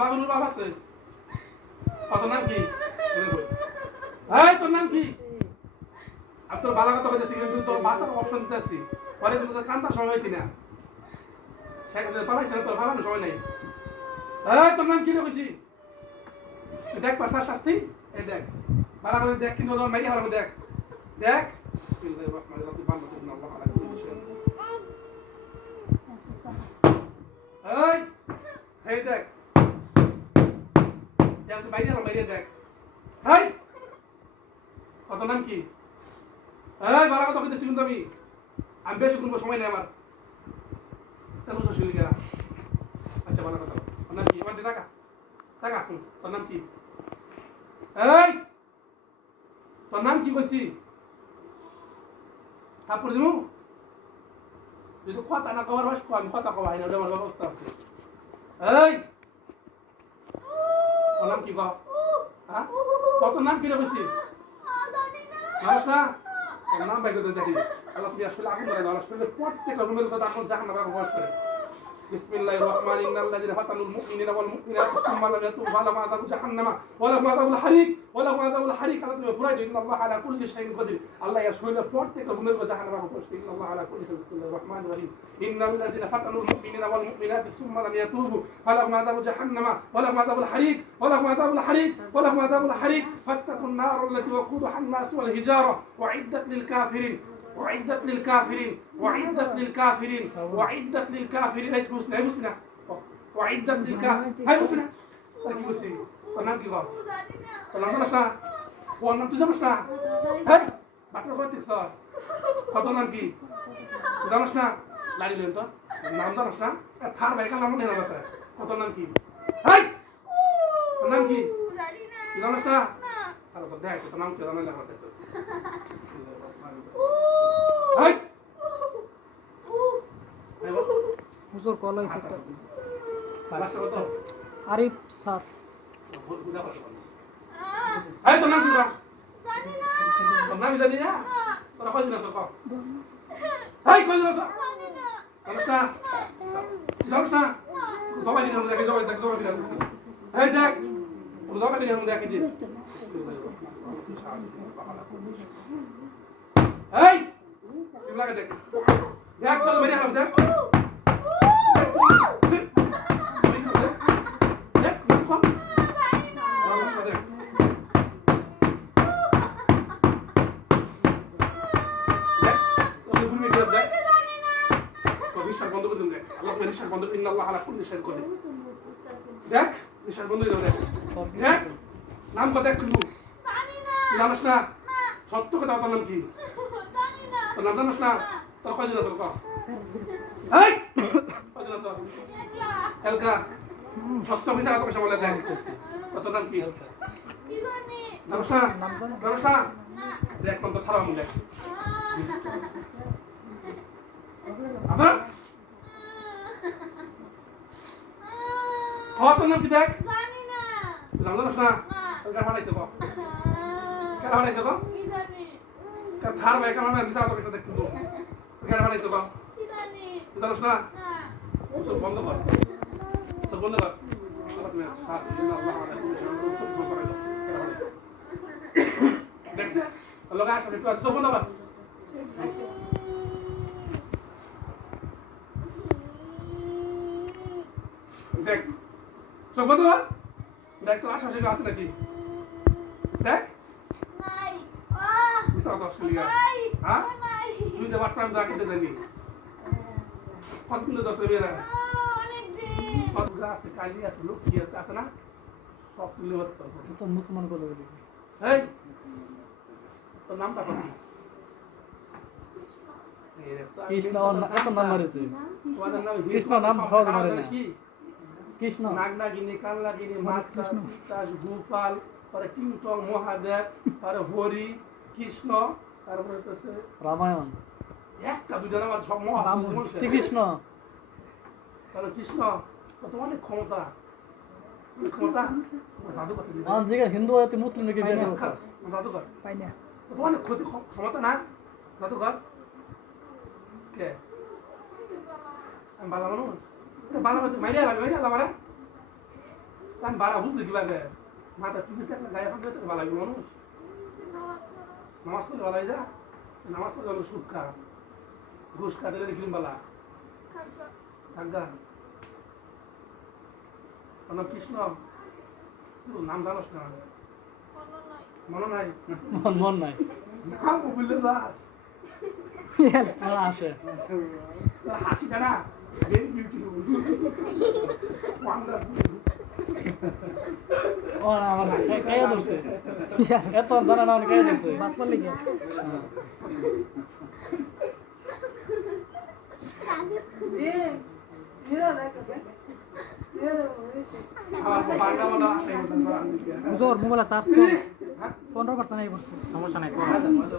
বাবুর বাবা আছে কত নাম কি এই তোর নাম কি আর তোর বালা কথা বলতেছি কিন্তু তোর বাসার অপশন দিতে আছি পরে কিন্তু তোর কান্তার সময় হইতি না সেখানে পালাইছে না তোর পালানোর সময় নাই এই তোর নাম কি রে কইছি দেখ পাশা শাস্তি এই দেখ বালা করে দেখ কিন্তু তোর মাইয়া হারাবো দেখ দেখ এই এই দেখ দেখ তুই বাইরে বাইরে দেখ এই কত নাম কি এই বালা কথা কইতেছি কিন্তু আমি বেশি কোনো সময় নেই আমার তেমন শরীর গেলা আচ্ছা বালা কথা তোর নাম কি আমার টাকা টাকা তোর নাম কি এই তোর নাম কি কইছি তারপর দিমু যদি কথা না কবার বাস আমি কথা কবাই না আমার ব্যবস্থা আছে এই তোর নাম কি কও হ্যাঁ কত নাম কি রে কইছি জানিস না তোর নাম বাইরে দেখি আল্লাহ তুমি আসলে আগুন ধরে আল্লাহ শরীরে প্রত্যেকটা রুমের কথা আগুন জাহান্নামে প্রবেশ করে বিসমিল্লাহির রহমানির রহিম ইন্নাল্লাযিনা ফাতানুল মুমিনিনা ওয়াল মুমিনাতি সুম্মা লাম ইয়াতুবু ফালাহুম আযাবু জাহান্নামা ওয়া লাহুম আযাবুল হারিক আল্লাহ তুমি পুরাই দিন আল্লাহ আলা কুল্লি শাইইন কাদির আল্লাহ এর শরীরে প্রত্যেকটা রুমের কথা জাহান্নামে প্রবেশ করে আল্লাহ আলা কুল্লি শাইইন বিসমিল্লাহির রহমানির রহিম ইন্নাল্লাযিনা ফাতানুল মুমিনিনা ওয়াল মুমিনাতি সুম্মা লাম ইয়াতুবু ফালাহুম আযাবু জাহান্নামা ওয়া লাহুম আযাবুল হারিক ফাত্তাকুন নার আল্লাতী ওয়াকুদুহা আন-নাস ওয়াল হিজারা উইদ্দাত লিল কাফিরিন وعدت للكافرين هاي مسنا وعدت للكافرين هاي مسنا কি বলছি তোর নাম কি গো তোর নাম জানাস না ওর নাম তুই জানিস না হ্যাঁ বাটর করতিস কত নাম কি জানিস না লাড়ি লইন তো নাম জানিস না থার ভাই কাল নাম নেই না কত নাম কি হ্যাঁ তোর নাম কি জানিস না আরে তো দেখ তোর নাম কি জানা না হতে এই হুজুর কল হইছে তো লাস্ট কত আরিফ স্যার এই তোর নাম কি জানি না তোর নাম জানি না তোরা কই দিনা সব এই কই দিনা সব জানিস না জবাই দিনা দেখ জবাই দিনা এই দেখ ওর জবাই দিনা দেখ কি এই তুমি লাগা দেখ দেখ চল মেরে হারাম দেখ নাম কথা একটু জানিস না সত্য কথা তোর নাম কি তোর নাম জানিস না তোর কয়জন আছে এই কয়জন আছে এলকা সত্য মিছা কথা কইছে বলে দেখ তোর নাম কি জানিস না জানিস না দেখ কোন তো ছাড়াম দেখ আবার তোর নাম কি দেখ নাম জানিস না এলকা বানাইছে কো কেন বানাইছে কো ধার ভাই কেন না মিছা কথা কইছে দেখ কিন্তু কেন বানাইছে কো তুই জানিস না সব বন্ধ কর তুমি সাথ দিন আল্লাহ আলা কুল্লি শাইইন সব করে দাও কেন বানাইছে দেখছে আল্লাহ আসলে তুই সব বন্ধ কর দেখ সব বন্ধ কর দেখ তো আশা আছে নাকি দেখ মিছা কথা অস্ট্রেলিয়া হ্যাঁ তুই যে বাট্টাম যা কিনতে জানি কত কিলো দশ বেরা কত আছে কালি আছে লোক কি আছে না সব কিলো তো মুসলমান বলে বলি এই তোর নামটা কত কৃষ্ণ এত নাম মারেছে তোমাদের নাম কৃষ্ণ নাম সহজ মারে না কৃষ্ণ নাগনাগিনী কালনাগিনী মাতা পিতাস গোপাল পরে কিংটং মহাদেব পরে হরি কৃষ্ণ তারপরে হচ্ছে রামায়ণ একটা দুজন আমার সব শ্রীকৃষ্ণ তাহলে কৃষ্ণ কত অনেক ক্ষমতা জাদুকর হিন্দু আছে মুসলিম নাকি জাদুকর পাই না কত অনেক ক্ষমতা না জাদুকর কে আমি ভালো মানুষ ভালো মানুষ মাইরে আলাম মারা কারণ বাড়া বুঝলি কি লাগে মাথা টুপি একটা গায়ে ফাঁকা থেকে ভালো লাগবে মানুষ নামাজ পড়লে ভালো যা নামাজ পড়লে ভালো সুদ খা ঘুষ খা দিলে কিরম বালা থাকগা নাম কৃষ্ণ নাম জানোস না মনে নাই মন নাই নাম বুঝলে যাস মনে আসে হাসিটা না ভেরি বিউটিফুল ওয়ান্ডারফুল ও না আমার কায়া দোস্তে এত জানা না কায়া দোস্তে বাস পড়লে কি আমার বাংলা বলা আসে জোর মোবাইল চার্জ কর 15% এই পড়ছে সমস্যা নাই মজা